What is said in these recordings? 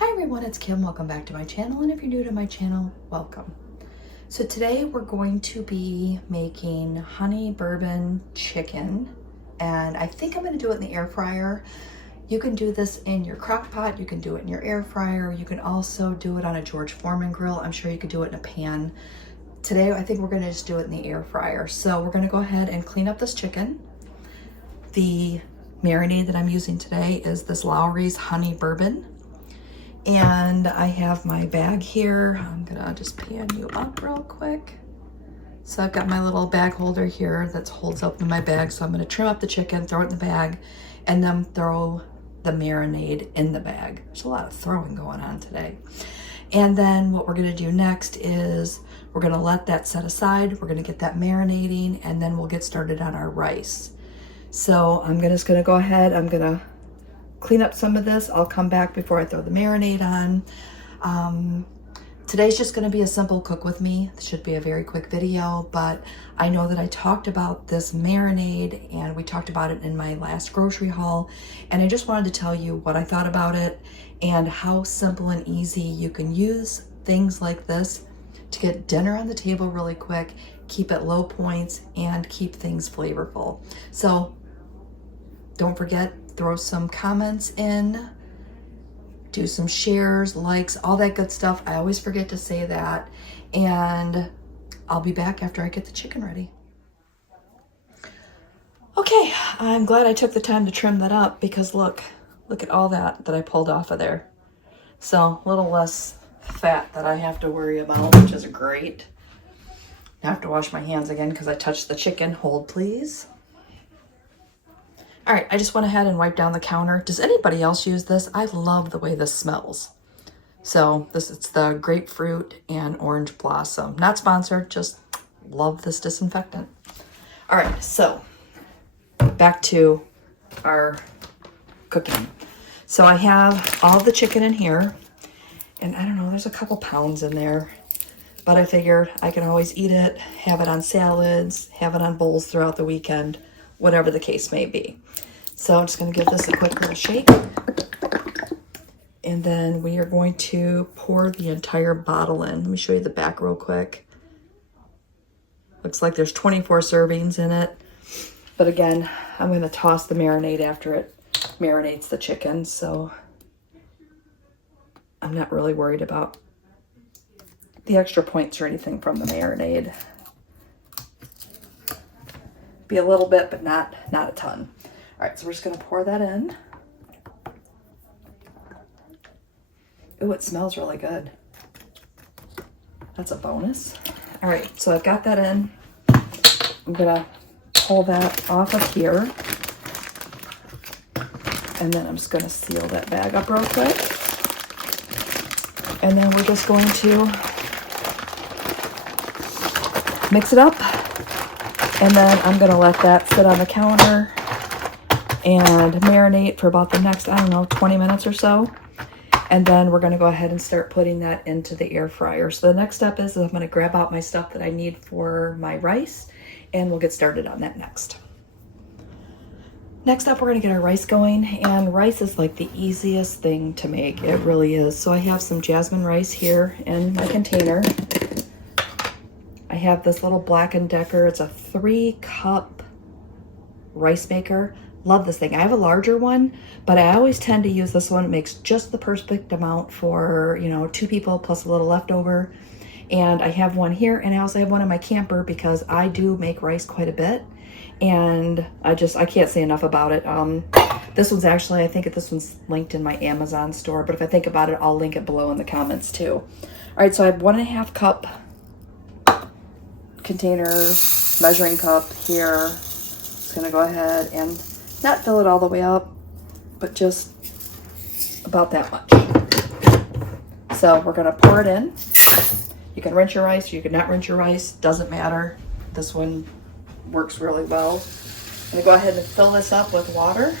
Hi everyone, it's Kim. Welcome back to my channel, and if you're new to my channel, welcome. So today we're going to be making honey bourbon chicken, and I think I'm going to do it in the air fryer. You can do this in your crock pot, you can do it in your air fryer, you can also do it on a George Foreman grill. I'm sure you could do it in a pan. Today I think we're going to just do it in the air fryer. So we're going to go ahead and clean up this chicken. The marinade that I'm using today is this Lowry's honey bourbon. And I have my bag here. I'm gonna just pan you up real quick. So I've got my little bag holder here that holds open my bag. So I'm gonna trim up the chicken, throw it in the bag, and then throw the marinade in the bag. There's a lot of throwing going on today. And then what we're gonna do next is we're gonna let that set aside. We're gonna get that marinating, and then we'll get started on our rice. So I'm just gonna go ahead, I'm gonna clean up some of this. I'll come back before I throw the marinade on. Today's just going to be a simple cook with me. It should be a very quick video, but I know that I talked about this marinade and we talked about it in my last grocery haul, and I just wanted to tell you what I thought about it and how simple and easy you can use things like this to get dinner on the table really quick, keep it low points, and keep things flavorful. So don't forget, throw some comments in, do some shares, likes, all that good stuff. I always forget to say that. And I'll be back after I get the chicken ready. Okay, I'm glad I took the time to trim that up because look at all that I pulled off of there. So a little less fat that I have to worry about, which is great. I have to wash my hands again because I touched the chicken. Hold please. All right, I just went ahead and wiped down the counter. Does anybody else use this? I love the way this smells. So it's the grapefruit and orange blossom. Not sponsored, just love this disinfectant. All right, so back to our cooking. So I have all the chicken in here, and I don't know, there's a couple pounds in there, but I figured I can always eat it, have it on salads, have it on bowls throughout the weekend, whatever the case may be. So I'm just going to give this a quick little shake. And then we are going to pour the entire bottle in. Let me show you the back real quick. Looks like there's 24 servings in it. But again, I'm going to toss the marinade after it marinates the chicken. So I'm not really worried about the extra points or anything from the marinade. Be a little bit, but not a ton. All right, so we're just gonna pour that in. Ooh, it smells really good. That's a bonus. All right, so I've got that in. I'm gonna pull that off of here. And then I'm just gonna seal that bag up real quick. And then we're just going to mix it up. And then I'm gonna let that sit on the counter and marinate for about the next, I don't know, 20 minutes or so. And then we're gonna go ahead and start putting that into the air fryer. So the next step is I'm gonna grab out my stuff that I need for my rice, and we'll get started on that next. Next up, we're gonna get our rice going, and rice is like the easiest thing to make. It really is. So I have some jasmine rice here in my container. I have this little Black & Decker. It's a 3-cup rice maker. Love this thing. I have a larger one, but I always tend to use this one. It makes just the perfect amount for, 2 people plus a little leftover. And I have one here, and I also have one in my camper because I do make rice quite a bit. And I can't say enough about it. This one's actually, I think this one's linked in my Amazon store, but if I think about it, I'll link it below in the comments too. All right, so I have 1.5 cup container, measuring cup here. Just gonna go ahead and not fill it all the way up, but just about that much. So we're gonna pour it in. You can rinse your rice, or you can not rinse your rice, doesn't matter. This one works really well. I'm gonna go ahead and fill this up with water.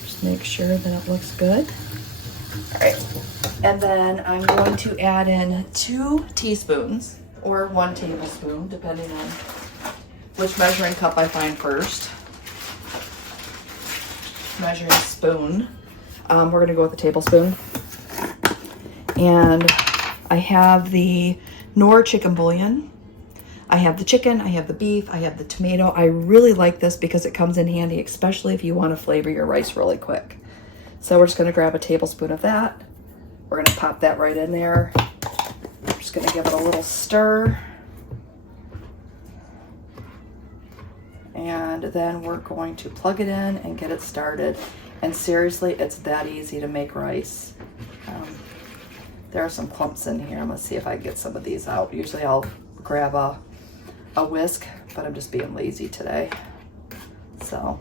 Just make sure that it looks good. All right, and then I'm going to add in 2 teaspoons or 1 tablespoon, depending on which measuring cup I find first. Measuring spoon. We're gonna go with a tablespoon. And I have the Knorr chicken bouillon. I have the chicken, I have the beef, I have the tomato. I really like this because it comes in handy, especially if you want to flavor your rice really quick. So we're just gonna grab a tablespoon of that. We're gonna pop that right in there. I'm just gonna give it a little stir. And then we're going to plug it in and get it started. And seriously, it's that easy to make rice. There are some clumps in here. I'm gonna see if I can get some of these out. Usually I'll grab a whisk, but I'm just being lazy today. So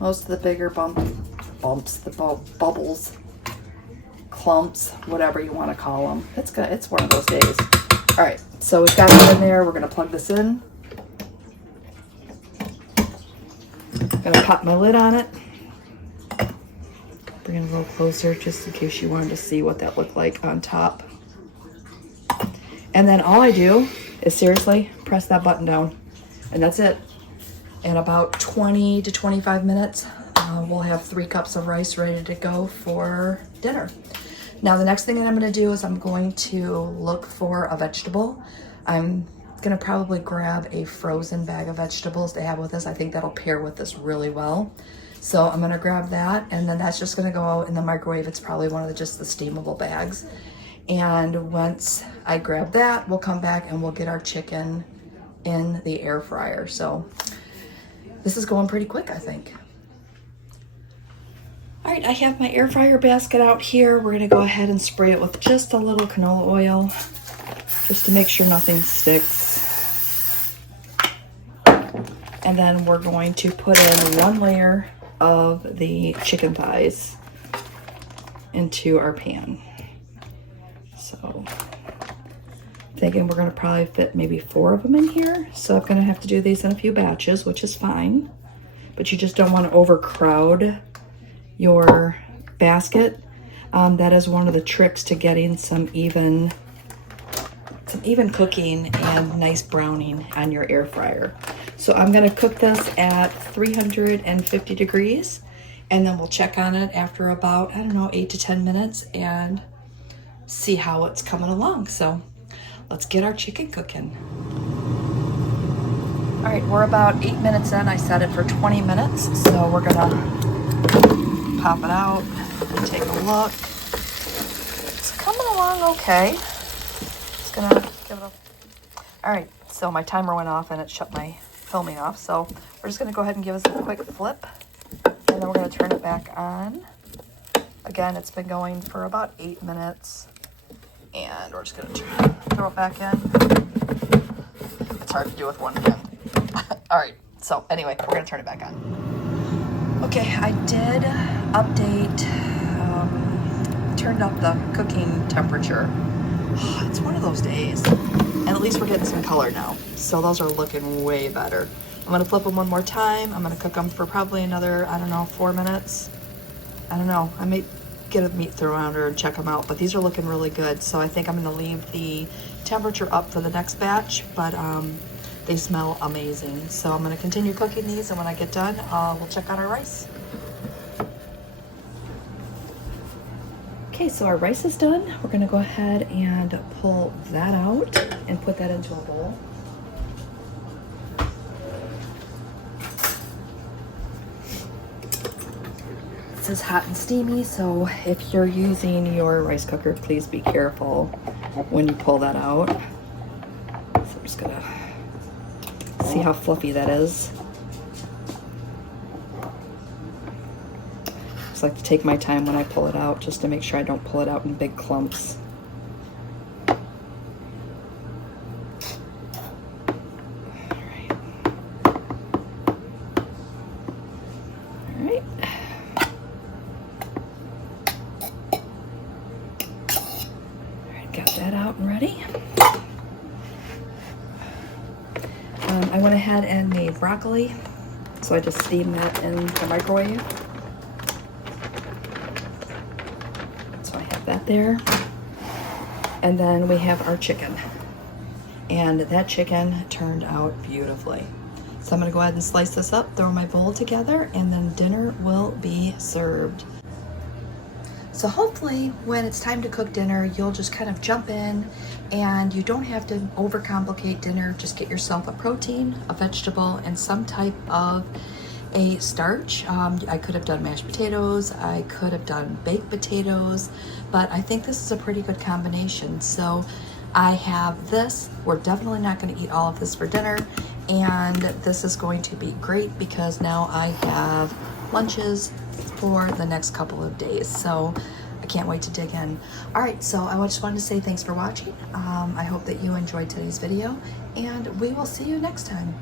most of the bigger bumps, the bubbles, clumps, whatever you want to call them. It's one of those days. All right, so we've got it in there. We're gonna plug this in. Gonna pop my lid on it. Bring it a little closer just in case you wanted to see what that looked like on top. And then all I do is seriously press that button down, and that's it. In about 20 to 25 minutes, we'll have 3 cups of rice ready to go for dinner. Now the next thing that I'm gonna do is I'm going to look for a vegetable. I'm gonna probably grab a frozen bag of vegetables to have with this. I think that'll pair with this really well. So I'm gonna grab that, and then that's just gonna go out in the microwave. It's probably one of just the steamable bags. And once I grab that, we'll come back and we'll get our chicken in the air fryer. So this is going pretty quick, I think. All right, I have my air fryer basket out here. We're gonna go ahead and spray it with just a little canola oil, just to make sure nothing sticks. And then we're going to put in 1 layer of the chicken thighs into our pan. So thinking we're gonna probably fit maybe 4 of them in here. So I'm gonna have to do these in a few batches, which is fine. But you just don't wanna overcrowd your basket. That is one of the tricks to getting some even cooking and nice browning on your air fryer. So I'm gonna cook this at 350 degrees, and then we'll check on it after about, I don't know, 8 to 10 minutes and see how it's coming along. So let's get our chicken cooking. All right, we're about 8 minutes in. I set it for 20 minutes. So we're gonna pop it out and take a look. It's coming along okay. Just gonna give it a... All right, so my timer went off and it shut my filming off. So we're just gonna go ahead and give this a quick flip, and then we're gonna turn it back on. Again, it's been going for about 8 minutes, and we're just gonna throw it back in. It's hard to do with one hand. All right, so anyway, we're gonna turn it back on. Okay, I did update, turned up the cooking temperature. It's one of those days. And at least we're getting some color now. So those are looking way better. I'm gonna flip them one more time. I'm gonna cook them for probably another, I don't know, 4 minutes. I don't know, I may get a meat thermometer and check them out, but these are looking really good. So I think I'm gonna leave the temperature up for the next batch, but they smell amazing. So I'm gonna continue cooking these, and when I get done, we'll check out our rice. Okay, so our rice is done. We're gonna go ahead and pull that out and put that into a bowl. This is hot and steamy, so if you're using your rice cooker, please be careful when you pull that out. So I'm just gonna see how fluffy that is. Just like to take my time when I pull it out, just to make sure I don't pull it out in big clumps. Got that out and ready. I went ahead and made broccoli, so I just steamed that in the microwave. So I have that there. And then we have our chicken. And that chicken turned out beautifully. So I'm gonna go ahead and slice this up, throw my bowl together, and then dinner will be served. So hopefully when it's time to cook dinner, you'll just kind of jump in and you don't have to overcomplicate dinner. Just get yourself a protein, a vegetable, and some type of a starch. I could have done mashed potatoes, I could have done baked potatoes, but I think this is a pretty good combination. So I have this. We're definitely not going to eat all of this for dinner, and this is going to be great because now I have lunches for the next couple of days. So I can't wait to dig in. All right, so I just wanted to say thanks for watching. I hope that you enjoyed today's video, and we will see you next time.